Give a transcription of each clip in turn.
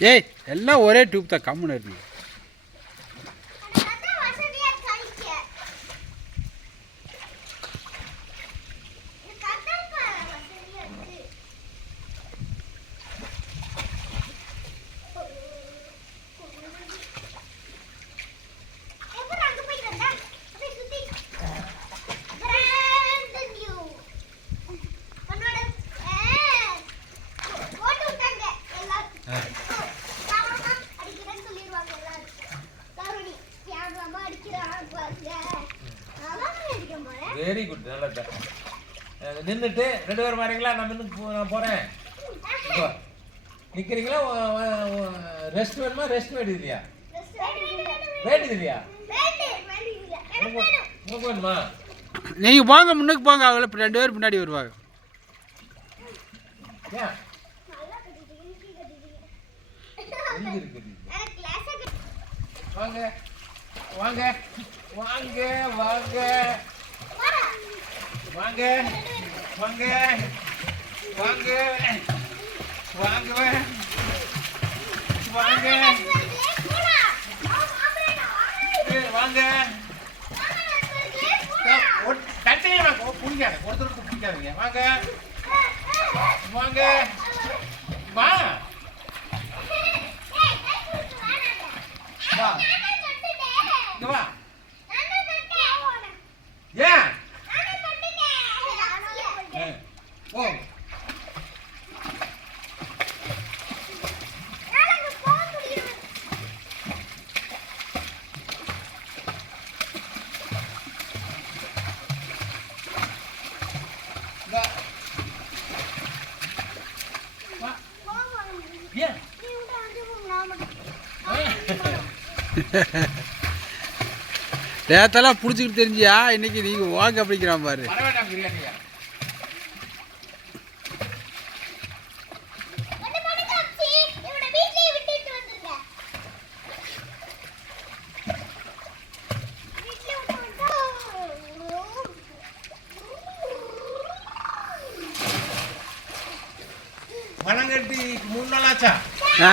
ஏய் எல்லாம் ஒரே டியூப் தான் கம்முன்னு இருக்கு வெரி குட் நல்லது நின்றுட்டு ரெண்டு பேரும் வரீங்களா? நான் நின்று நான் போகிறேன் இப்போ நிற்கிறீங்களா ரெஸ்ட் வேணுமா? ரெஸ்ட் வேண்டியது வேண்டியது இல்லையா உனக்கு வேணுமா? நீங்கள் போங்க முன்னுக்கு போங்க. அவங்கள ரெண்டு பேர் பின்னாடி வருவாங்க. வாங்க. வாங்க வாங்க வாங்க. வாங்க வாங்க வாங்க வாங்க வாங்க. வாங்க. தட்டையை பிடிக்காது ஒருத்தருக்கு பிடிக்காதீங்க. வாங்க. வாங்க. வா. வா. நேத்தெல்லாம் பிடிச்சிக்கிட்டு தெரிஞ்சியா? இன்னைக்கு நீங்கள் வாங்க அப்படிங்கிறான் பாரு. வர வேண்டாம் பிரியாணியா பணம் கட்டி மூணு நாள் ஆச்சா? ஆ.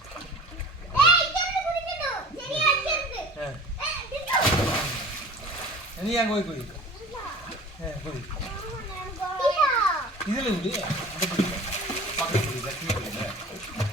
நீ அங்கே போய் போய் போய் இதில் இப்படி பக்கத்து பிடிக்கல